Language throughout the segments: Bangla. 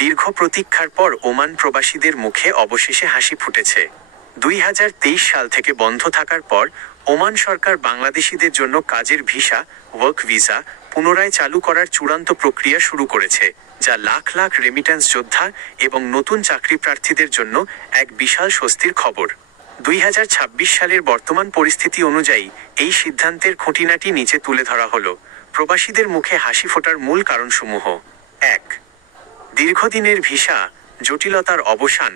দীর্ঘ প্রতীক্ষার পর ওমান প্রবাসীদের মুখে অবশেষে হাসি ফুটেছে। 2023 সাল থেকে বন্ধ থাকার পর ওমান সরকার বাংলাদেশিদের জন্য কাজের ভিসা, ওয়ার্ক ভিসা পুনরায় চালু করার চূড়ান্ত প্রক্রিয়া শুরু করেছে, যা লাখ লাখ রেমিট্যান্স যোদ্ধা এবং নতুন চাকরি প্রার্থীদের জন্য এক বিশাল স্বস্তির খবর। 2026 সালের বর্তমান পরিস্থিতি অনুযায়ী এই সিদ্ধান্তের খুঁটিনাটি নিচে তুলে ধরা হলো। প্রবাসীদের মুখে হাসি ফোটার মূল কারণসমূহ: 1. দীর্ঘদিনের ভিসা জটিলতার অবসান।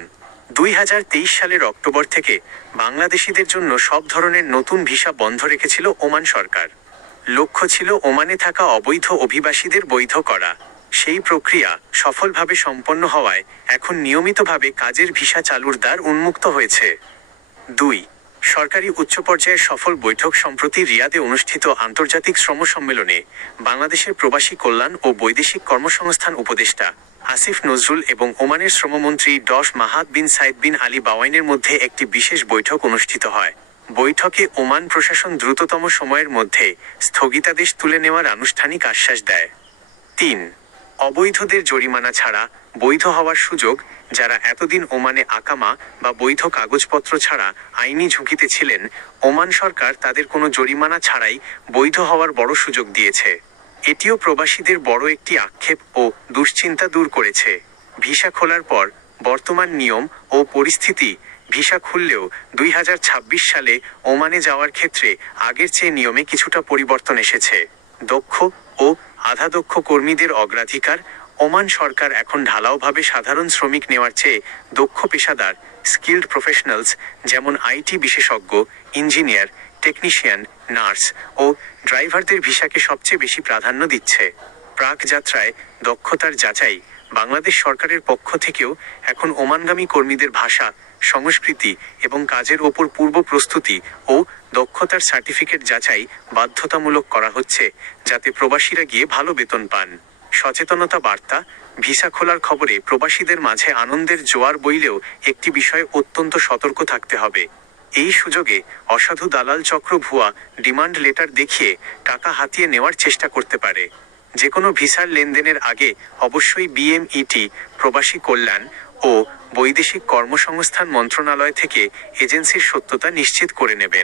2023 সালের অক্টোবর থেকে বাংলাদেশিদের জন্য সব ধরনের নতুন ভিসা বন্ধ রেখেছিল ওমান সরকার। লক্ষ্য ছিল ওমানে থাকা অবৈধ অভিবাসীদের বৈধ করা। সেই প্রক্রিয়া সফলভাবে সম্পন্ন হওয়ায় এখন নিয়মিতভাবে কাজের ভিসা চালুর দ্বার উন্মুক্ত হয়েছে। 2. সরকারি উচ্চ পর্যায়ের সফল বৈঠক। সম্প্রতি রিয়াদে অনুষ্ঠিত আন্তর্জাতিক শ্রম সম্মেলনে বাংলাদেশের প্রবাসী কল্যাণ ও বৈদেশিক কর্মসংস্থান উপদেষ্টা আসিফ নজরুল এবং ওমানের শ্রমমন্ত্রী মাহাদ বিন সাইদ বিন আলী বাওয়াইনের মধ্যে একটি বিশেষ বৈঠক অনুষ্ঠিত হয়। বৈঠকে ওমান প্রশাসন দ্রুততম সময়ের মধ্যে স্থগিতাদেশ তুলে নেওয়ার আনুষ্ঠানিক আশ্বাস দেয়। 3. অবৈধদের জরিমানা ছাড়া বৈধ হওয়ার সুযোগ। যারা এতদিন ওমানে আকামা বা বৈধ কাগজপত্র ছাড়া আইনি ঝুঁকিতে ছিলেন, ওমান সরকার তাদের কোনো জরিমানা ছাড়াই বৈধ হওয়ার বড় সুযোগ দিয়েছে। এটিও প্রবাসীদের বড় একটি আক্ষেপ ও দুশ্চিন্তা দূর করেছে। ভিসা খোলার পর বর্তমান নিয়ম ও পরিস্থিতি: ভিসা খুললেও 2026 সালে ওমানে যাওয়ার ক্ষেত্রে আগের চেয়ে নিয়মে কিছুটা পরিবর্তন এসেছে। দক্ষ ও আধা দক্ষ কর্মীদের অগ্রাধিকার। ওমান সরকার এখন ঢালাওভাবে সাধারণ শ্রমিক নেওয়ার চেয়ে দক্ষ পেশাদার স্কিল্ড প্রফেশনালস যেমন আইটি বিশেষজ্ঞ, ইঞ্জিনিয়ার, টেকনিশিয়ান, নার্স ও ড্রাইভারদের ভিসাকে সবচেয়ে বেশি প্রাধান্য দিচ্ছে। প্রাক যাত্রায় দক্ষতার যাচাই: বাংলাদেশ সরকারের পক্ষ থেকেও এখন ওমানগামী কর্মীদের ভাষা, সংস্কৃতি এবং কাজের ওপর পূর্ব প্রস্তুতি ও দক্ষতার সার্টিফিকেট যাচাই বাধ্যতামূলক করা হচ্ছে, যাতে প্রবাসীরা গিয়ে ভালো বেতন পান। সচেতনতা বার্তা: ভিসা খোলার খবরে প্রবাসীদের মাঝে আনন্দের জোয়ার বইলেও একটি বিষয়ে অত্যন্ত সতর্ক থাকতে হবে। এই সুযোগে অসাধু দালাল চক্র ভুয়া ডিমান্ড লেটার দেখিয়ে টাকা হাতিয়ে নেওয়ার চেষ্টা করতে পারে। যে কোনো ভিসার লেনদেনের আগে অবশ্যই বিএমইটি, প্রবাসী কল্যাণ ও বৈদেশিক কর্মসংস্থান মন্ত্রণালয় থেকে এজেন্সির সত্যতা নিশ্চিত করে নেবেন।